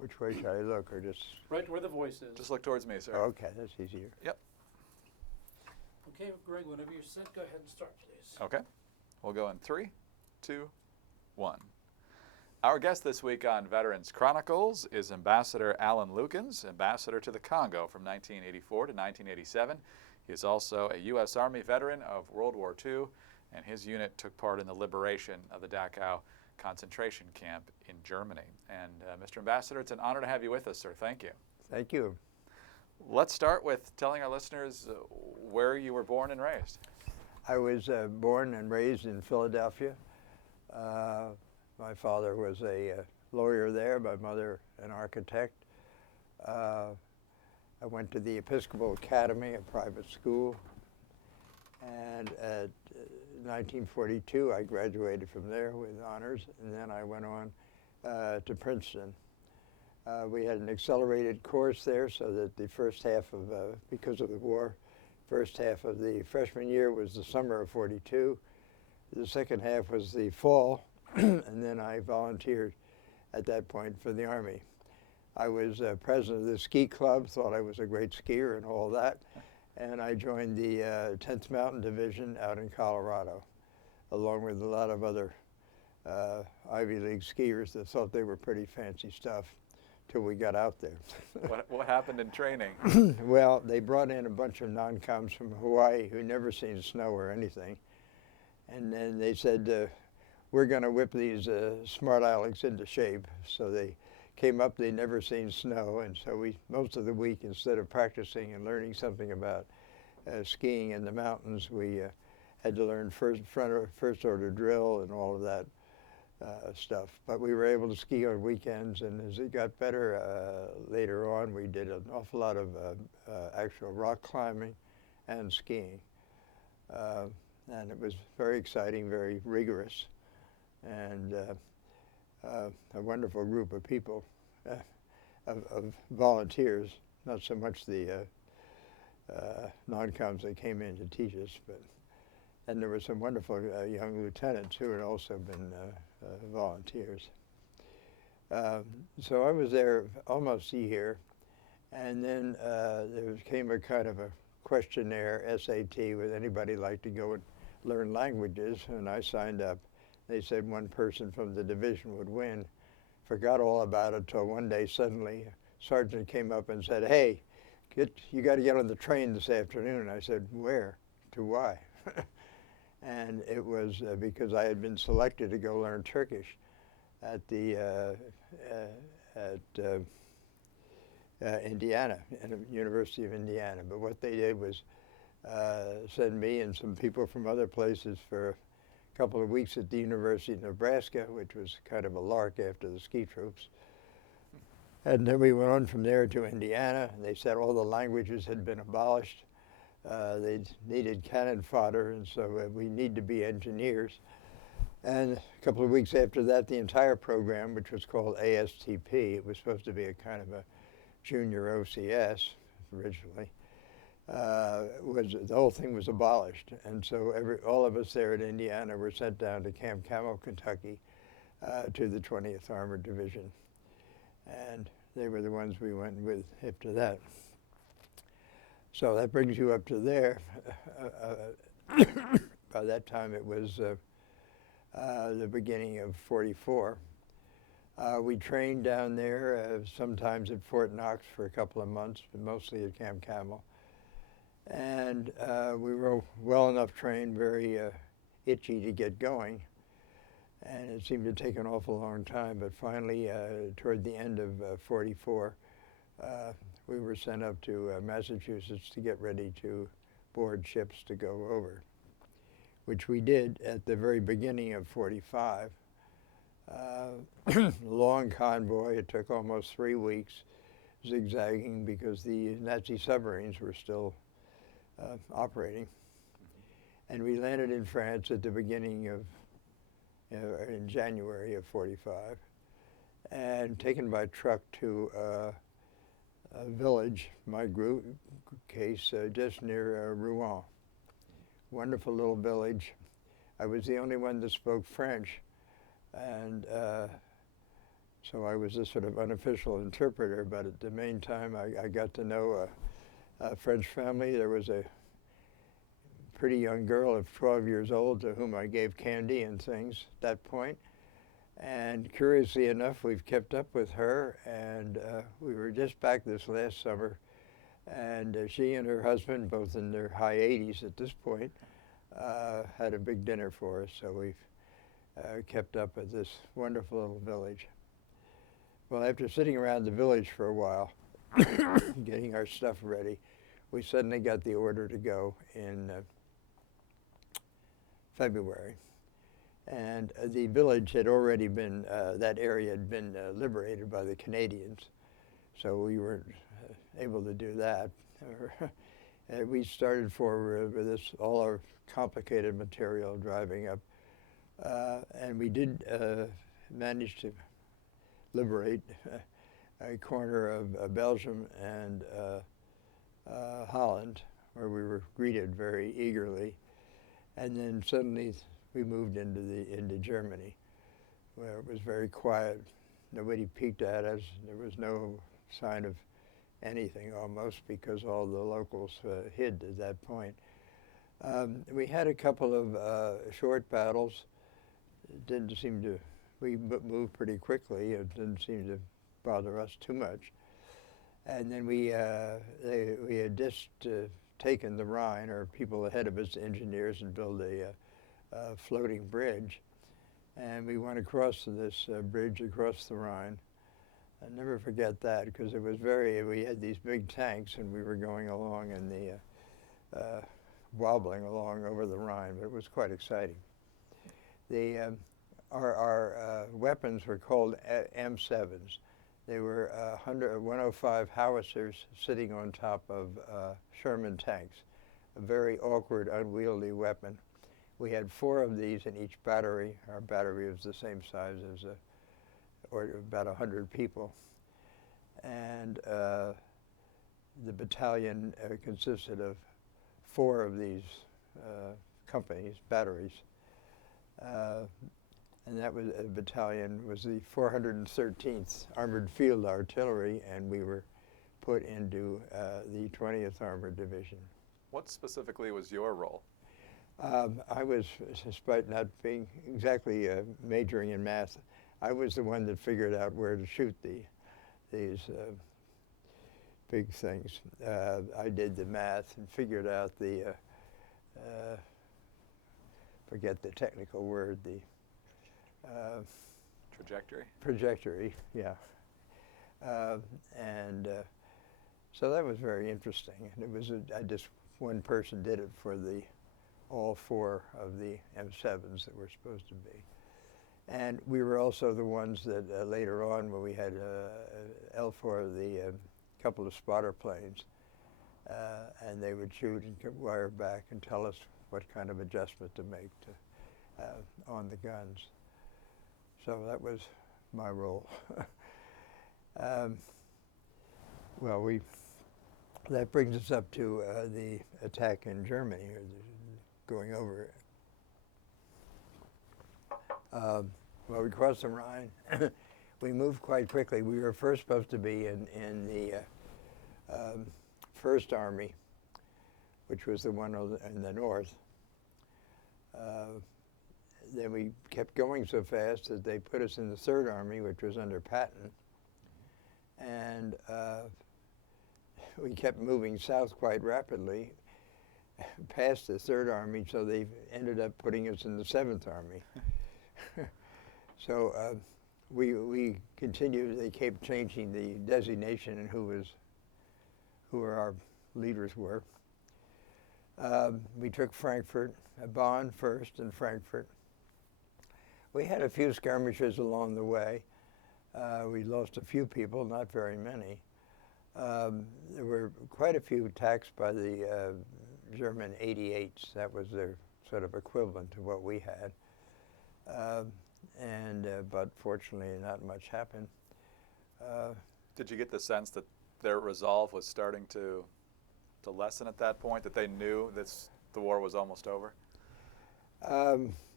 Which way should I look, or just? Right where the voice is. Just look towards me, sir. Okay, that's easier. Yep. Okay, Greg, whenever you're set, go ahead and start, please. Okay. We'll go in 3, 2, 1. Our guest this week on Veterans Chronicles is Ambassador Alan Lukens, ambassador to the Congo from 1984 to 1987. He is also a U.S. Army veteran of World War II, and his unit took part in the liberation of the Dachau concentration camp in Germany. And Mr. Ambassador, it's an honor to have you with us, sir. Thank you. Thank you. Let's start with telling our listeners where you were born and raised. I was born and raised in Philadelphia. My father was a lawyer there, my mother an architect. I went to the Episcopal Academy, a private school, and at 1942 I graduated from there with honors, and then I went on to Princeton. We had an accelerated course there, so that the first half of, because of the war, first half of the freshman year was the summer of '42. The second half was the fall, and then I volunteered at that point for the Army. I was president of the ski club, thought I was a great skier and all that, and I joined the 10th Mountain Division out in Colorado, along with a lot of other Ivy League skiers that thought they were pretty fancy stuff till we got out there. What happened in training? Well, they brought in a bunch of non-coms from Hawaii who never seen snow or anything, and then they said, we're going to whip these smart Alecs into shape. So they came up, they'd never seen snow, and so we, most of the week, instead of practicing and learning something about skiing in the mountains, we had to learn first order drill and all of that stuff. But we were able to ski on weekends, and as it got better later on, we did an awful lot of actual rock climbing and skiing. And it was very exciting, very rigorous, and a wonderful group of people, of volunteers, not so much the non-coms that came in to teach us, and there were some wonderful young lieutenants who had also been volunteers. So I was there almost a year, and then there came a kind of a questionnaire, SAT, would anybody like to go and learn languages, and I signed up. They said one person from the division would win. Forgot all about it till one day suddenly a sergeant came up and said, hey, you got to get on the train this afternoon. I said, where? To why? And it was because I had been selected to go learn Turkish at the Indiana, at the University of Indiana. But what they did was send me and some people from other places for a couple of weeks at the University of Nebraska, which was kind of a lark after the ski troops. And then we went on from there to Indiana. They said all the languages had been abolished. They needed cannon fodder, and so we need to be engineers. And a couple of weeks after that, the entire program, which was called ASTP, it was supposed to be a kind of a junior OCS originally, the whole thing was abolished. And so all of us there at Indiana were sent down to Camp Camel, Kentucky, to the 20th Armored Division. And they were the ones we went with after that. So that brings you up to there. By that time it was the beginning of '44. We trained down there, sometimes at Fort Knox for a couple of months, but mostly at Camp Camel. And we were well enough trained, very itchy to get going. And it seemed to take an awful long time, but finally, toward the end of '44, we were sent up to Massachusetts to get ready to board ships to go over, which we did at the very beginning of '45. Long convoy, it took almost 3 weeks, zigzagging because the Nazi submarines were still operating. And we landed in France at the beginning of, in January of '45, and taken by truck to a village, my group case, just near Rouen. Wonderful little village. I was the only one that spoke French, and So I was a sort of unofficial interpreter, but at the main time I got to know a French family. There was a pretty young girl of 12 years old to whom I gave candy and things at that point. And curiously enough, we've kept up with her, and we were just back this last summer, and she and her husband, both in their high 80s at this point, had a big dinner for us. So we've kept up at this wonderful little village. Well, after sitting around the village for a while, getting our stuff ready, we suddenly got the order to go in February. And the village had already been, that area had been liberated by the Canadians, so we weren't able to do that. And we started forward with this, all our complicated material driving up, and we did manage to liberate a corner of Belgium and Holland, where we were greeted very eagerly. And then suddenly we moved into Germany, where it was very quiet. Nobody peeked at us. There was no sign of anything almost, because all the locals hid at that point. We had a couple of short battles. It didn't seem to, we moved pretty quickly. It didn't seem to bother us too much. And then we had just taken the Rhine, or people ahead of us, engineers, and built a floating bridge. And we went across this bridge across the Rhine. I'll never forget that, because it was we had these big tanks, and we were going along in the, wobbling along over the Rhine, but it was quite exciting. Our weapons were called M7s. They were 105 howitzers sitting on top of Sherman tanks, a very awkward, unwieldy weapon. We had 4 of these in each battery. Our battery was the same size as or about 100 people. And the battalion consisted of 4 of these companies, batteries. And that was a battalion was the 413th Armored Field Artillery, and we were put into the 20th Armored Division. What specifically was your role? I was, despite not being exactly majoring in math, I was the one that figured out where to shoot these big things. I did the math and figured out the, forget the technical word, the Trajectory? Trajectory, yeah. So that was very interesting. And it was, just one person did it for all 4 of the M7s that were supposed to be. And we were also the ones that later on, when we had L4, the couple of spotter planes, and they would shoot and wire back and tell us what kind of adjustment to make on the guns. So that was my role. Well, that brings us up to the attack in Germany, or going over it. Well, we crossed the Rhine. We moved quite quickly. We were first supposed to be in the First Army, which was the one in the north. Then we kept going so fast that they put us in the Third Army, which was under Patton. And we kept moving south quite rapidly past the Third Army, so they ended up putting us in the Seventh Army. So we continued. They kept changing the designation and who our leaders were. We took Frankfurt, Bonn first, and Frankfurt. We had a few skirmishes along the way. We lost a few people, not very many. There were quite a few attacks by the German 88s. That was their sort of equivalent to what we had. But fortunately, not much happened. Did you get the sense that their resolve was starting to lessen at that point, that they knew the war was almost over?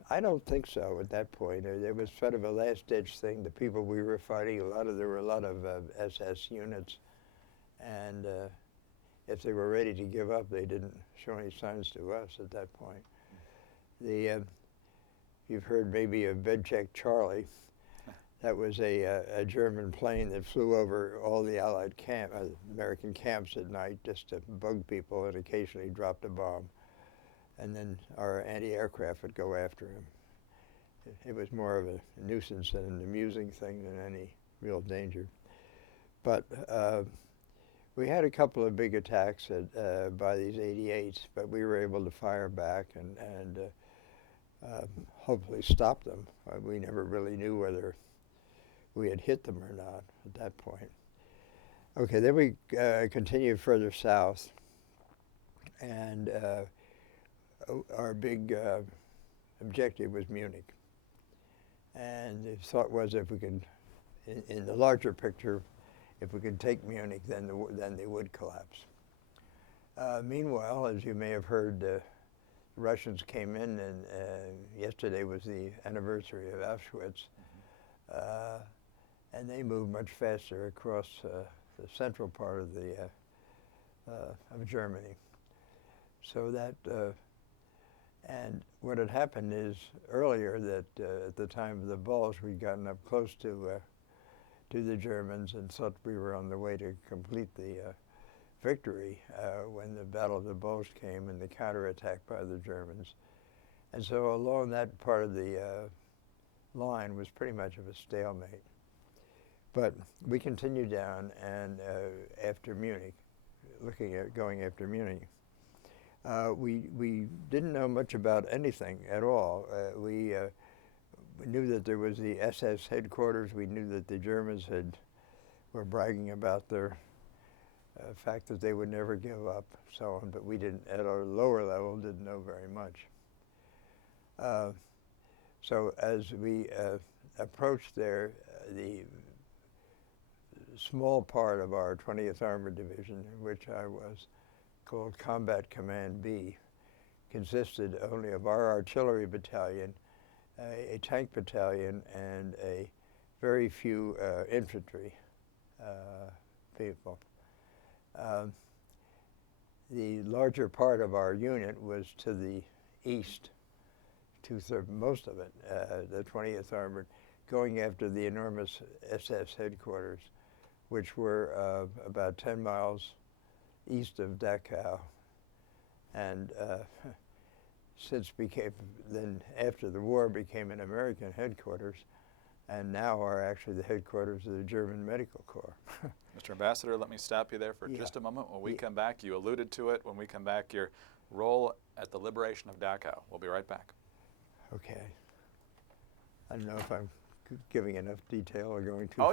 I don't think so at that point. It was sort of a last-ditch thing. The people we were fighting, there were a lot of SS units, and if they were ready to give up, they didn't show any signs to us at that point. You've heard maybe of Bedcheck Charlie. That was a German plane that flew over all the Allied American camps at night just to bug people and occasionally dropped a bomb. And then our anti-aircraft would go after him. It was more of a nuisance and an amusing thing than any real danger. But we had a couple of big attacks by these 88s, but we were able to fire back and hopefully stop them. We never really knew whether we had hit them or not at that point. Okay, then we continued further south, and our big objective was Munich. And the thought was if we could, in the larger picture, if we could take Munich, then they would collapse. Meanwhile, as you may have heard, the Russians came in, and yesterday was the anniversary of Auschwitz, and they moved much faster across the central part of Germany. So that, and what had happened is earlier that at the time of the Bulge, we'd gotten up close to the Germans and thought we were on the way to complete the victory when the Battle of the Bulge came and the counterattack by the Germans. And so along that part of the line was pretty much of a stalemate. But we continued down, and after Munich, looking at going after Munich, we didn't know much about anything at all. We knew that there was the SS headquarters. We knew that the Germans were bragging about their fact that they would never give up, so on. But we didn't, at our lower level, didn't know very much. So as we approached there, the small part of our 20th Armored Division, in which I was, called Combat Command B, consisted only of our artillery battalion, a tank battalion, and a very few infantry people. The larger part of our unit was to the east, most of it, the 20th Armored, going after the enormous SS headquarters, which were about 10 miles east of Dachau, and then after the war became an American headquarters, and now are actually the headquarters of the German Medical Corps. Mr. Ambassador, let me stop you there for just a moment. When we come back, you alluded to it. When we come back, your role at the liberation of Dachau. We'll be right back. Okay. I don't know if I'm giving enough detail or going too Oh,